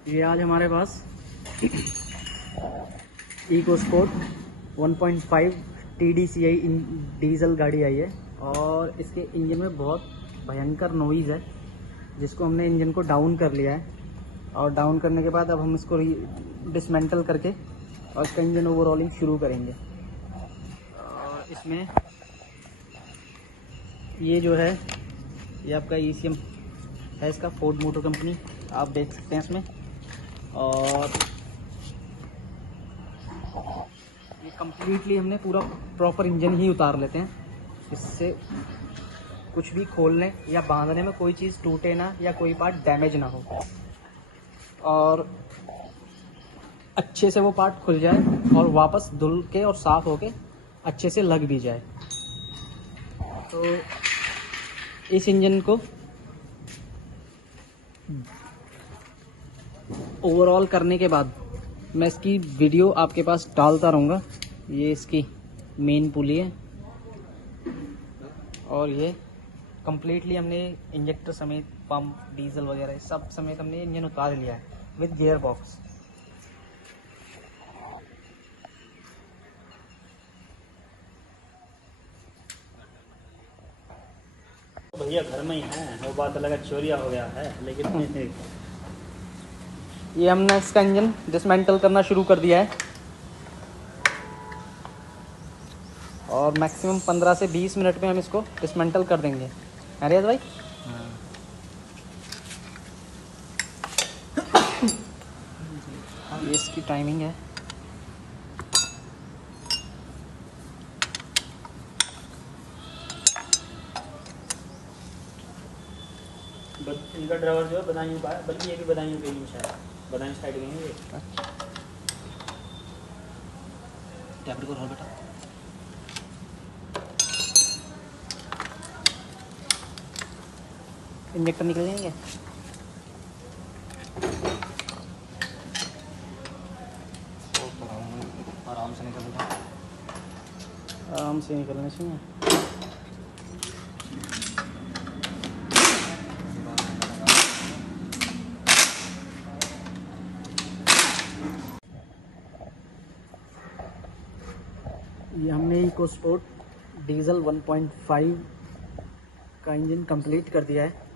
ये आज हमारे पास इको स्पोर्ट 1.5 TDCI डीजल गाड़ी आई है और इसके इंजन में बहुत भयंकर नॉइज़ है, जिसको हमने इंजन को डाउन कर लिया है। और डाउन करने के बाद अब हम इसको डिसमेंटल करके और इसका इंजन ओवरऑलिंग शुरू करेंगे। और इसमें ये जो है ये आपका ECM है, इसका फोर्ड मोटर कंपनी, आप देख सकते हैं इसमें। और ये कम्प्लीटली हमने पूरा प्रॉपर इंजन ही उतार लेते हैं, इससे कुछ भी खोलने या बांधने में कोई चीज़ टूटे ना या कोई पार्ट डैमेज ना हो और अच्छे से वो पार्ट खुल जाए और वापस धुल के और साफ़ होके अच्छे से लग भी जाए। तो इस इंजन को ओवरऑल करने के बाद मैं इसकी वीडियो आपके पास डालता रहूँगा। ये इसकी मेन पुली है और ये कम्प्लीटली हमने इंजेक्टर समेत पंप डीजल वगैरह सब समेत हमने इंजन उतार लिया है विद गियर बॉक्स। भैया घर में ही है, वो बात अलग है, चोरिया हो गया है, लेकिन ये हमने इसका इंजन डिसमेंटल करना शुरू कर दिया है और मैक्सिमम 15 से 20 मिनट में हम इसको डिसमेंटल कर देंगे। रियाज भाई ये इसकी टाइमिंग है। इनका ड्राइवर जो है बदायूं का है, बल्कि ये भी बदायूं के ही शायद बदायूं साइड गए हैं ये। टैबलेट को रोल बेटा। इंजेक्टर निकल जाएंगे। आराम से निकल जाए, आराम से निकलने चाहिए। ये हमने इको स्पोर्ट डीजल 1.5 का इंजन कंप्लीट कर दिया है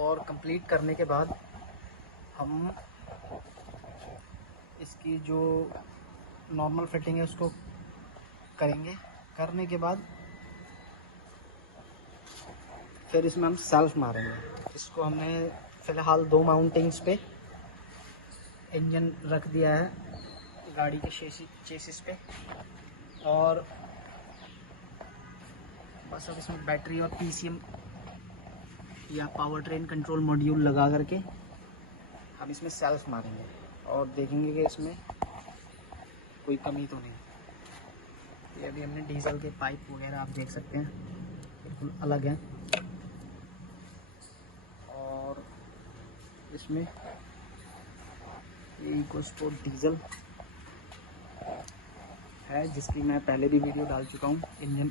और कंप्लीट करने के बाद हम इसकी जो नॉर्मल फिटिंग है उसको करेंगे। करने के बाद फिर इसमें हम सेल्फ मारेंगे। इसको हमने फ़िलहाल 2 माउंटिंग्स पे इंजन रख दिया है गाड़ी के चेसिस पे और बस अब इसमें बैटरी और PCM या पावर ट्रेन कंट्रोल मॉड्यूल लगा करके हम इसमें सेल्फ मारेंगे और देखेंगे कि इसमें कोई कमी तो नहीं। ये अभी हमने डीजल के पाइप वगैरह आप देख सकते हैं बिल्कुल अलग हैं और इसमें ये इको स्पोर्ट डीजल है जिसकी मैं पहले भी वीडियो डाल चुका हूँ इंजन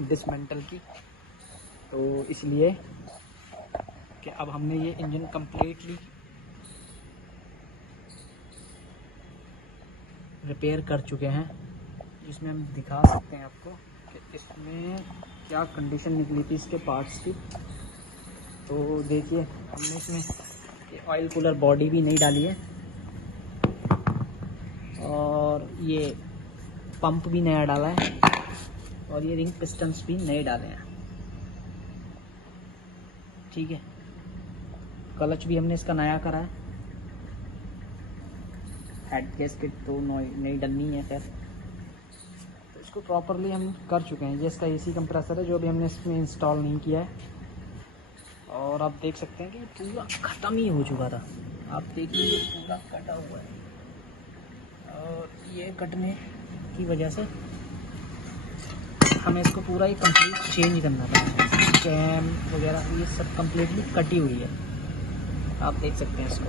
डिसमेंटल की। तो इसलिए कि अब हमने ये इंजन कम्प्लीटली रिपेयर कर चुके हैं, जिसमें हम दिखा सकते हैं आपको कि इसमें क्या कंडीशन निकली थी इसके पार्ट्स की। तो देखिए हमने इसमें ये ऑयल कूलर बॉडी भी नहीं डाली है और ये पंप भी नया डाला है और ये रिंग पिस्टन्स भी नए डाले हैं। ठीक है, क्लच भी हमने इसका नया करा है। हेड गैस्केट तो नई डलनी है खैर। तो इसको प्रॉपरली हम कर चुके हैं। ये इसका AC कंप्रेसर है जो अभी हमने इसमें इंस्टॉल नहीं किया है और आप देख सकते हैं कि पूरा ख़त्म ही हो चुका था। आप देखिए ये पूरा कटा हुआ है और ये कटने की वजह से हमें इसको पूरा ही कंप्लीट चेंज करना पड़ेगा। कैम वगैरह ये सब कंप्लीटली कटी हुई है, आप देख सकते हैं इसको।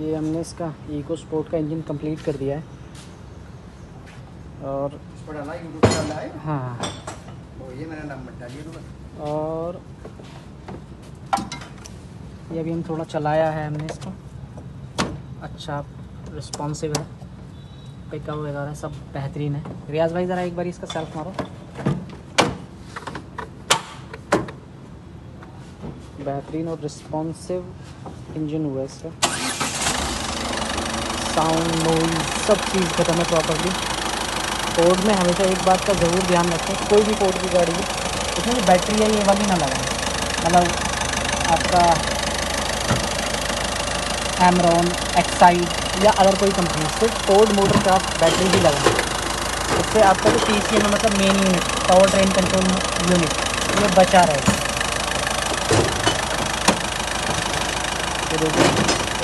ये हमने इसका इको स्पोर्ट का इंजन कंप्लीट कर दिया है और हाँ ये मेरा नंबर डालिए और ये अभी हम थोड़ा चलाया है हमने इसको, अच्छा रिस्पॉन्सिव है, पिकअप वगैरह सब बेहतरीन है। रियाज भाई ज़रा एक बार इसका सेल्फ मारो। बेहतरीन और रिस्पॉन्सिव इंजन हुआ है इसका, साउंड नॉइज़ सब चीज़ खत्म है प्रॉपरली। फोर्ड में हमेशा एक बात का ज़रूर ध्यान रखें, कोई भी फोर्ड की गाड़ी है इसमें जो बैटरी है ये वाली ना लगाएं, मतलब आपका एमरॉन, एक्साइड या अगर कोई कंपनी, सिर्फ फोर्ड मोटर का बैटरी भी लगाएं। इससे आपका जो TCM है मतलब main unit, power train control unit, ये बचा रहेगा। ये देखिए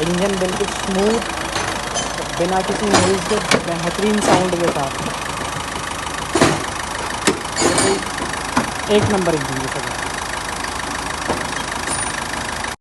इंजन बिल्कुल स्मूथ, बिना किसी नॉइज़ के बेहतरीन साउंड के साथ, एक नंबर इंजन है सब।